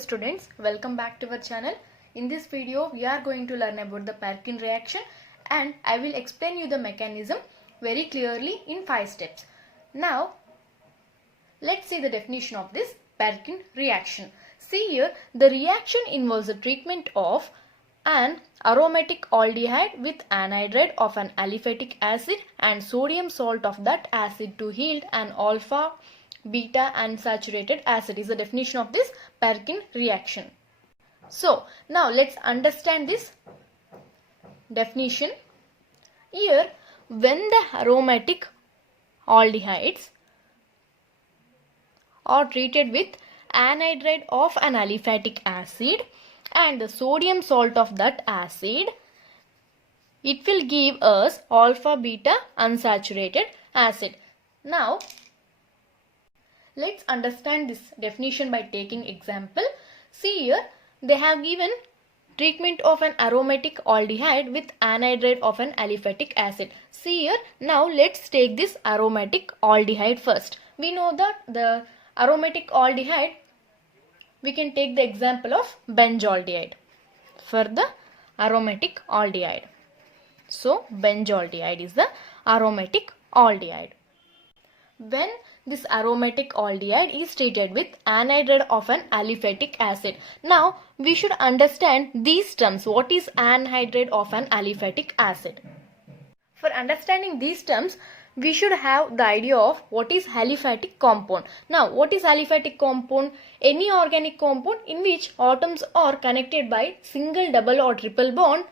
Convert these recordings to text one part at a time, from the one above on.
students, welcome back to our channel. In this video we are going to learn about the Perkin reaction and I will explain you the mechanism very clearly in 5 steps. Now let's see the definition of this Perkin reaction. See here, the reaction involves the treatment of an aromatic aldehyde with anhydride of an aliphatic acid and sodium salt of that acid to yield an alpha beta unsaturated acid is the definition of this Perkin reaction. So now let's understand this definition. Here, when the aromatic aldehydes are treated with anhydride of an aliphatic acid and the sodium salt of that acid, it will give us alpha beta unsaturated acid. Now let's understand this definition by taking example. See here, they have given treatment of an aromatic aldehyde with anhydride of an aliphatic acid. See here, now let's take this aromatic aldehyde first. We know that the aromatic aldehyde, we can take the example of benzaldehyde for the aromatic aldehyde. So benzaldehyde is the aromatic aldehyde. When this aromatic aldehyde is treated with anhydride of an aliphatic acid. Now we should understand these terms. What is anhydride of an aliphatic acid? For understanding these terms, we should have the idea of what is aliphatic compound. Now what is aliphatic compound? Any organic compound in which atoms are connected by single, double or triple bond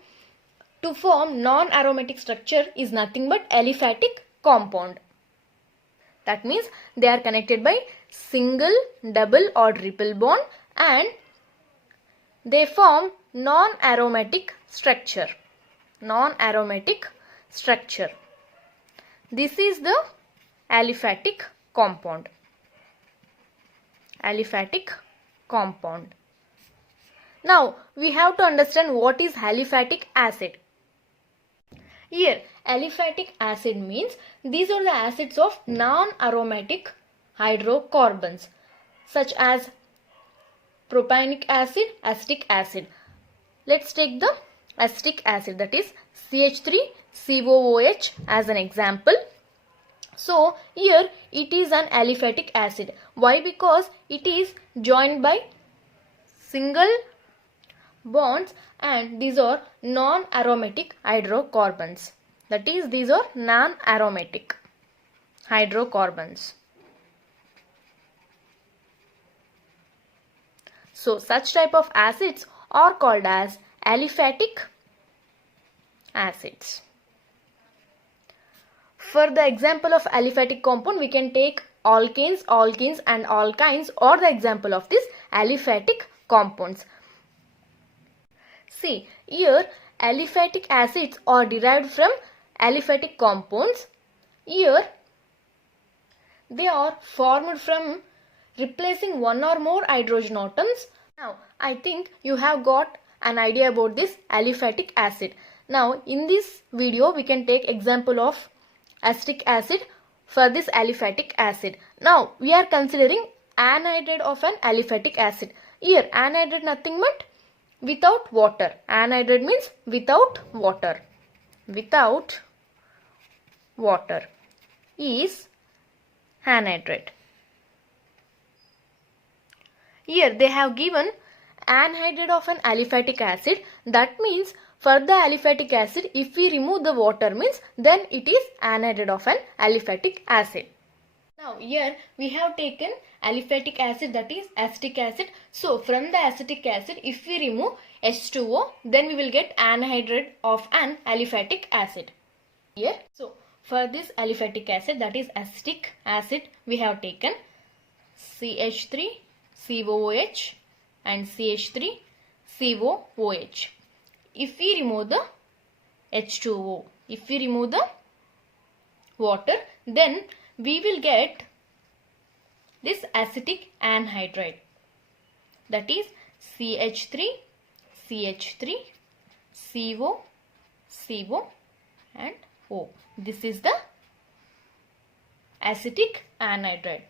to form non-aromatic structure is nothing but aliphatic compound. That means they are connected by single, double or triple bond and they form non-aromatic structure. Non-aromatic structure. This is the aliphatic compound. Aliphatic compound. Now we have to understand what is aliphatic acid. Here, aliphatic acid means these are the acids of non-aromatic hydrocarbons such as propionic acid, acetic acid. Let's take the acetic acid, that is CH3COOH as an example. So here it is an aliphatic acid. Why? Because it is joined by single bonds and these are non-aromatic hydrocarbons. That is, these are non-aromatic hydrocarbons. So such type of acids are called as aliphatic acids. For the example of aliphatic compound, we can take alkanes, alkenes and alkynes are the example of this aliphatic compounds. See, here aliphatic acids are derived from aliphatic compounds. Here they are formed from replacing one or more hydrogen atoms. Now I think you have got an idea about this aliphatic acid. Now in this video we can take example of acetic acid for this aliphatic acid. Now we are considering anhydride of an aliphatic acid. Here anhydride nothing but without water. Anhydride means without water. Without water is anhydride. Here they have given anhydride of an aliphatic acid. That means for the aliphatic acid, if we remove the water means then it is anhydride of an aliphatic acid. Now here we have taken aliphatic acid, that is acetic acid. So from the acetic acid, if we remove H2O, then we will get anhydride of an aliphatic acid. Here, so for this aliphatic acid, that is acetic acid, we have taken CH3COOH and CH3COOH. If we remove the H2O, if we remove the water, then we will get this acetic anhydride, that is CH3, CO and O. This is the acetic anhydride.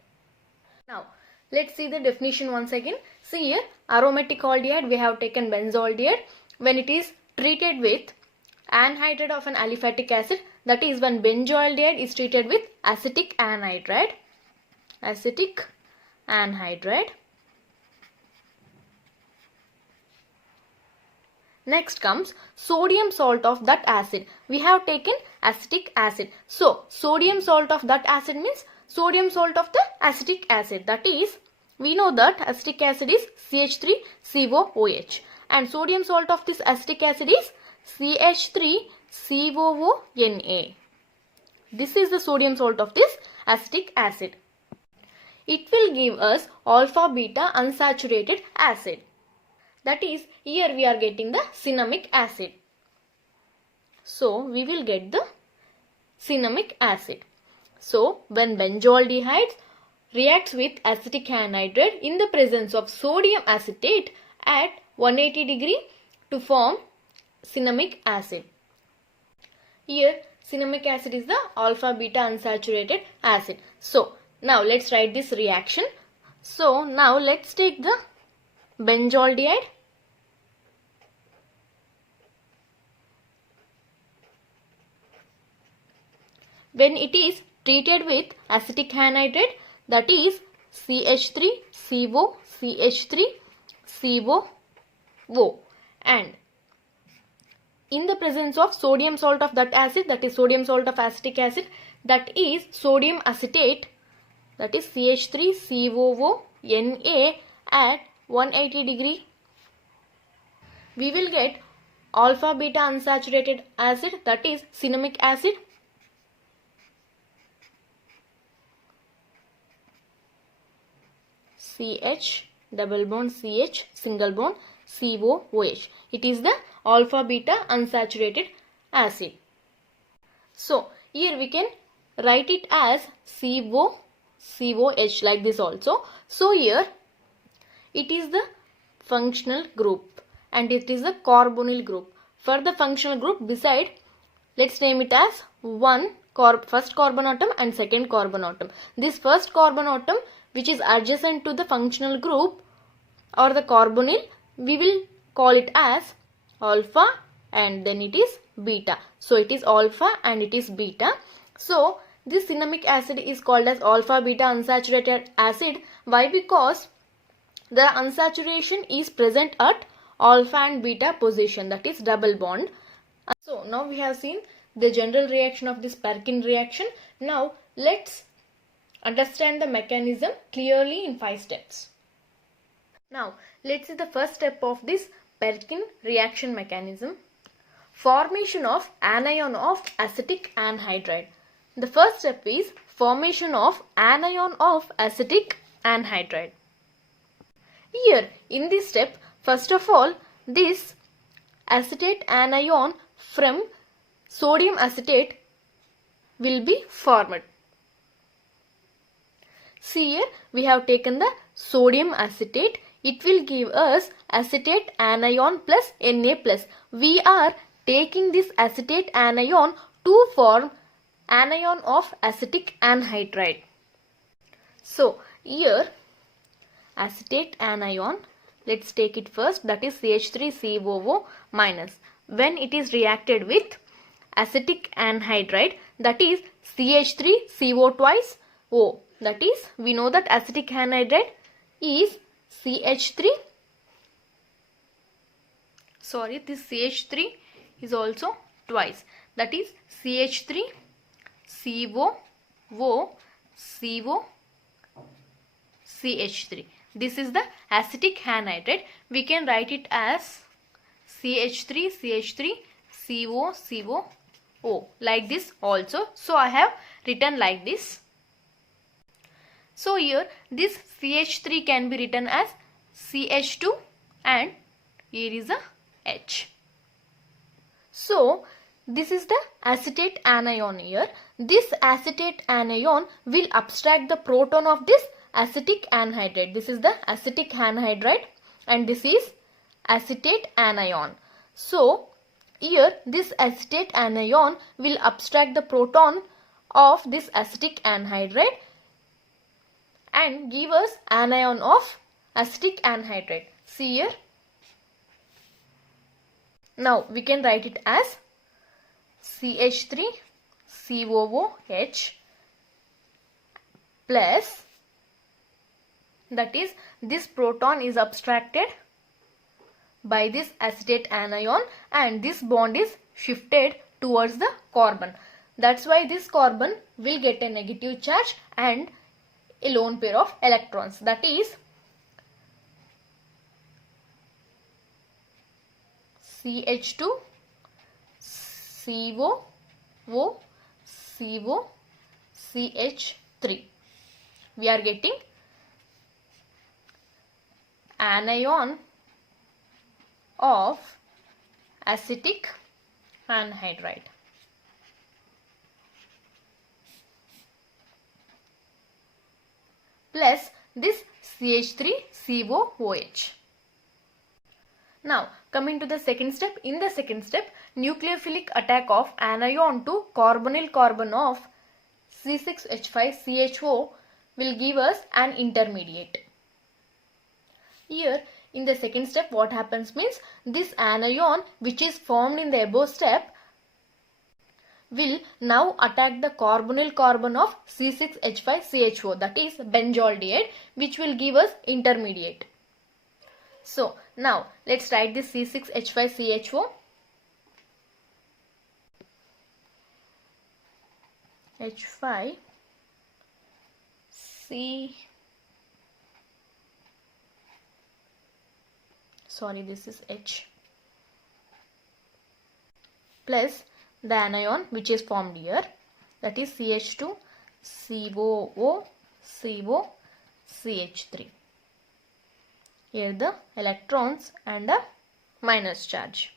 Now Let's see the definition once again. See here, aromatic aldehyde, we have taken benzaldehyde. When it is treated with anhydride of an aliphatic acid, that is when benzoaldehyde is treated with acetic anhydride. Acetic anhydride. Next comes sodium salt of that acid. We have taken acetic acid. So, sodium salt of that acid means sodium salt of the acetic acid. That is, we know that acetic acid is CH3COOH. And sodium salt of this acetic acid is CH3COONA. This is the sodium salt of this acetic acid. It will give us alpha beta unsaturated acid. That is, here we are getting the cinnamic acid. So, we will get the cinnamic acid. So, when benzaldehyde reacts with acetic anhydride in the presence of sodium acetate at 180 degree to form cinnamic acid. Here, cinnamic acid is the alpha beta unsaturated acid. So, now let's write this reaction. So, now let's take the benzaldehyde. When it is treated with acetic anhydride, that is CH3CO, CH3CO, and in the presence of sodium salt of that acid, that is sodium salt of acetic acid, that is sodium acetate, that is CH3COONA at 180 degree, we will get alpha beta unsaturated acid, that is cinnamic acid. CH double bond CH single bond COOH. It is the alpha beta unsaturated acid. So, here we can write it as COOH like this also. So, here it is the functional group and it is the carbonyl group. For the functional group, beside, let's name it as first carbon atom and second carbon atom. This first carbon atom, which is adjacent to the functional group or the carbonyl, we will call it as alpha and then it is beta. So, it is alpha and it is beta. So, this cinnamic acid is called as alpha beta unsaturated acid. Why? Because the unsaturation is present at alpha and beta position, that is double bond. So, now we have seen the general reaction of this Perkin reaction. Now, let's understand the mechanism clearly in 5 steps. Now, let's see the first step of this Perkin reaction mechanism. Formation of anion of acetic anhydride. The first step is formation of anion of acetic anhydride. Here, in this step, first of all, this acetate anion from sodium acetate will be formed. See here, we have taken the sodium acetate. It will give us acetate anion plus Na plus. We are taking this acetate anion to form anion of acetic anhydride. So, here acetate anion, let's take it first, that is CH3COO minus. When it is reacted with acetic anhydride, that is CH3CO twice O. That is, we know that acetic anhydride is CH3. Sorry, this CH3 is also twice. That is CH3CO CO CH3. This is the acetic anhydride. We can write it as CH3 CH3 CO CO like this also. So, I have written like this. So, here this CH3 can be written as CH2 and here is a H. So, this is the acetate anion here. This acetate anion will abstract the proton of this acetic anhydride. This is the acetic anhydride and this is acetate anion. So, here this acetate anion will abstract the proton of this acetic anhydride and give us anion of acetic anhydride. See here. Now we can write it as CH3COOH plus, that is, this proton is abstracted by this acetate anion and this bond is shifted towards the carbon. That's why this carbon will get a negative charge and a lone pair of electrons, that is CH2 CO O CO CH3. We are getting anion of acetic anhydride. Plus this CH3COOH. Now coming to the second step. In the second step, nucleophilic attack of anion to carbonyl carbon of C6H5CHO will give us an intermediate. Here in the second step, what happens means, this anion which is formed in the above step will now attack the carbonyl carbon of C6H5CHO, that is benzaldehyde, which will give us intermediate. So now let's write this C6H5CHO. H5 C, sorry, this is H, plus the anion which is formed here, that is CH2 COO CO CH3. Here the electrons and a minus charge.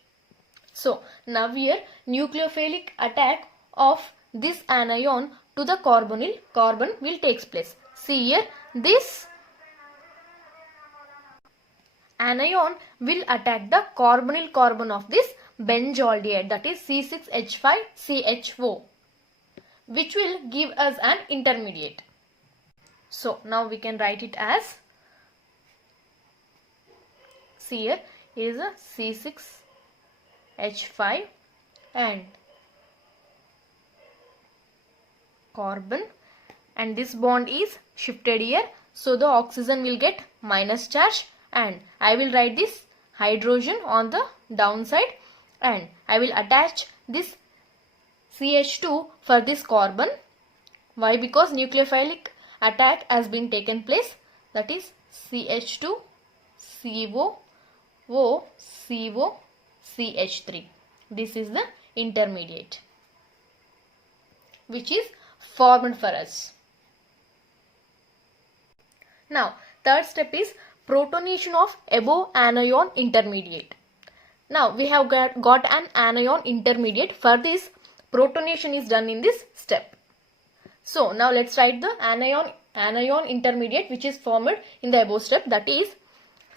So now here nucleophilic attack of this anion to the carbonyl carbon will takes place. See here, this anion will attack the carbonyl carbon of this benzaldehyde, that is C6H5CHO, which will give us an intermediate. So now we can write it as, see here, is a C6H5 and carbon, and this bond is shifted here, so the oxygen will get minus charge, and I will write this hydrogen on the downside, and I will attach this CH2 for this carbon. Why? Because nucleophilic attack has been taken place, that is CH2 CO O CO CH3. This is the intermediate which is formed for us. Now third step is protonation of above anion intermediate. Now we have got an anion intermediate. For this, protonation is done in this step. So now let's write the anion intermediate which is formed in the above step, that is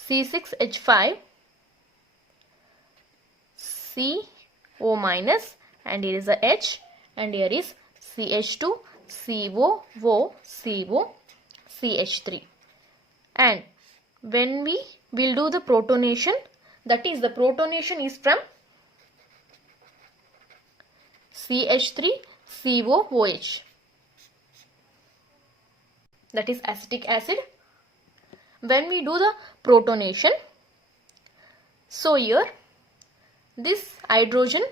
C6H5 CO minus, and here is a H, and here is CH2 CO CO CH3. And when we will do the protonation, that is the protonation is from CH3COOH, that is acetic acid. When we do the protonation, so here this hydrogen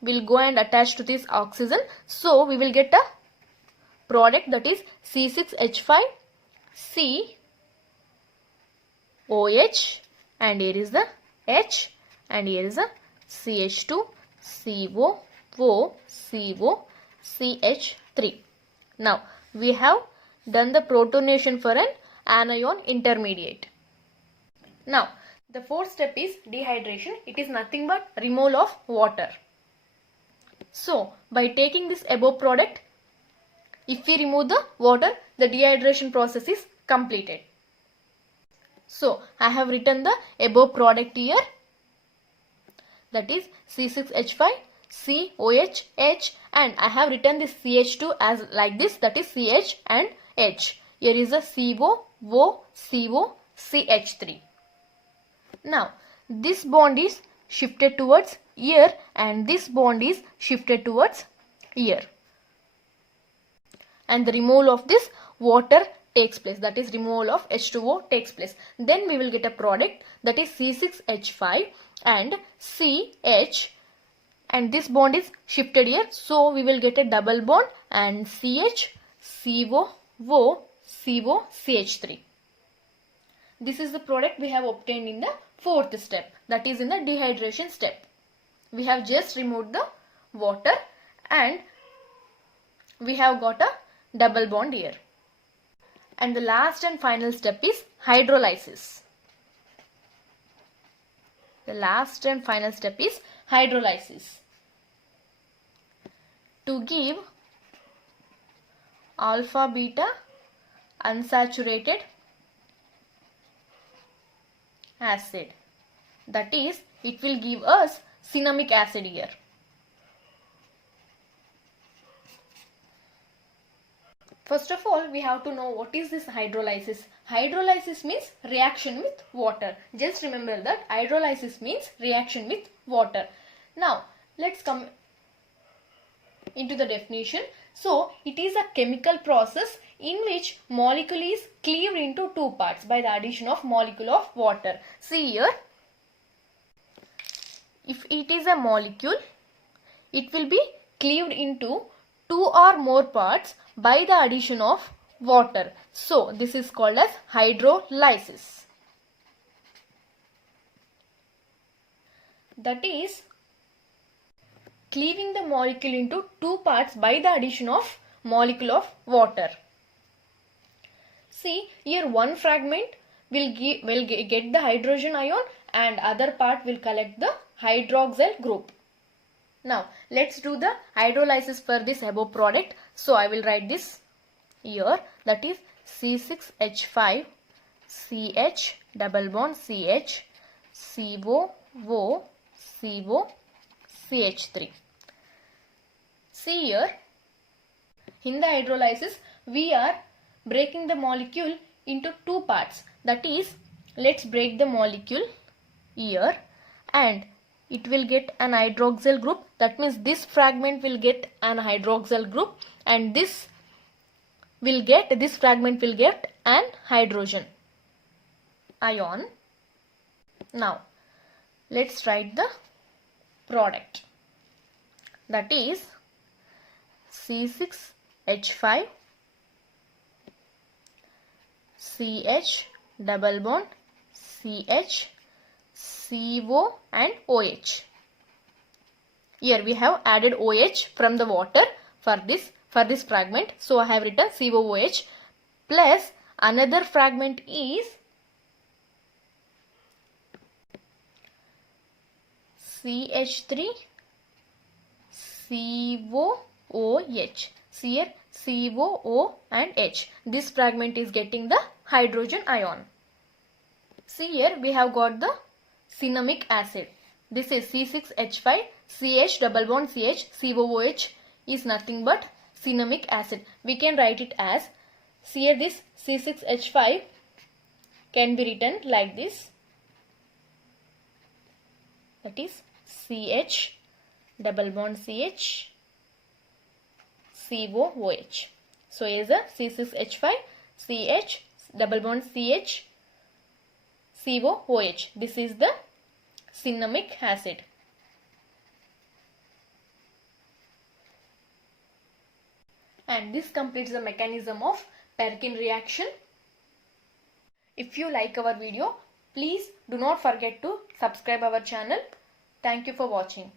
will go and attach to this oxygen, so we will get a product, that is C6H5COH, and here is the H, and here is a CH2 CO CH3. Now we have done the protonation for an anion intermediate. Now the fourth step is dehydration. It is nothing but removal of water. So by taking this above product, if we remove the water, the dehydration process is completed. So I have written the above product here, that is C6H5COH, and I have written this CH2 as like this, that is CH and H. here is a CO, O, CO, CH3. Now this bond is shifted towards here and this bond is shifted towards here. And the removal of this water takes place, that is removal of H2O takes place. Then we will get a product, that is C6H5 and CH, and this bond is shifted here, so we will get a double bond and CH, CO, O, CO, CH3. This is the product we have obtained in the fourth step, that is in the dehydration step. We have just removed the water and we have got a double bond here. And the last and final step is hydrolysis. The last and final step is hydrolysis. To give alpha beta unsaturated acid, that is, it will give us cinnamic acid here. First of all, we have to know what is this hydrolysis. Hydrolysis means reaction with water. Just remember that hydrolysis means reaction with water. Now, let's come into the definition. So, it is a chemical process in which molecule is cleaved into two parts by the addition of molecule of water. See here, if it is a molecule, it will be cleaved into two or more parts by the addition of water. So, this is called as hydrolysis. That is, cleaving the molecule into two parts by the addition of molecule of water. See, here one fragment will get the hydrogen ion and other part will collect the hydroxyl group. Now, let's do the hydrolysis for this above product. So, I will write this here, that is C6H5 CH double bond CH CO O CO CH3. See here, in the hydrolysis we are breaking the molecule into two parts. That is, let's break the molecule here and it will get an hydroxyl group. That means this fragment will get an hydroxyl group and this fragment will get an hydrogen ion. Now, let's write the product. That is C6H5 CH double bond CH CO and OH. Here we have added OH from the water for this fragment. So I have written COOH plus another fragment is CH3 COOH. See here, COO and H. This fragment is getting the hydrogen ion. See here, we have got the cinnamic acid. This is C6H5 CH double bond CH COOH is nothing but cinnamic acid. We can write it as, see here, this C6H5 can be written like this. That is CH double bond CH COOH. So here is a C6H5 CH double bond CH COOH. This is the cinnamic acid. And this completes the mechanism of Perkin reaction. If you like our video, please do not forget to subscribe our channel. Thank you for watching.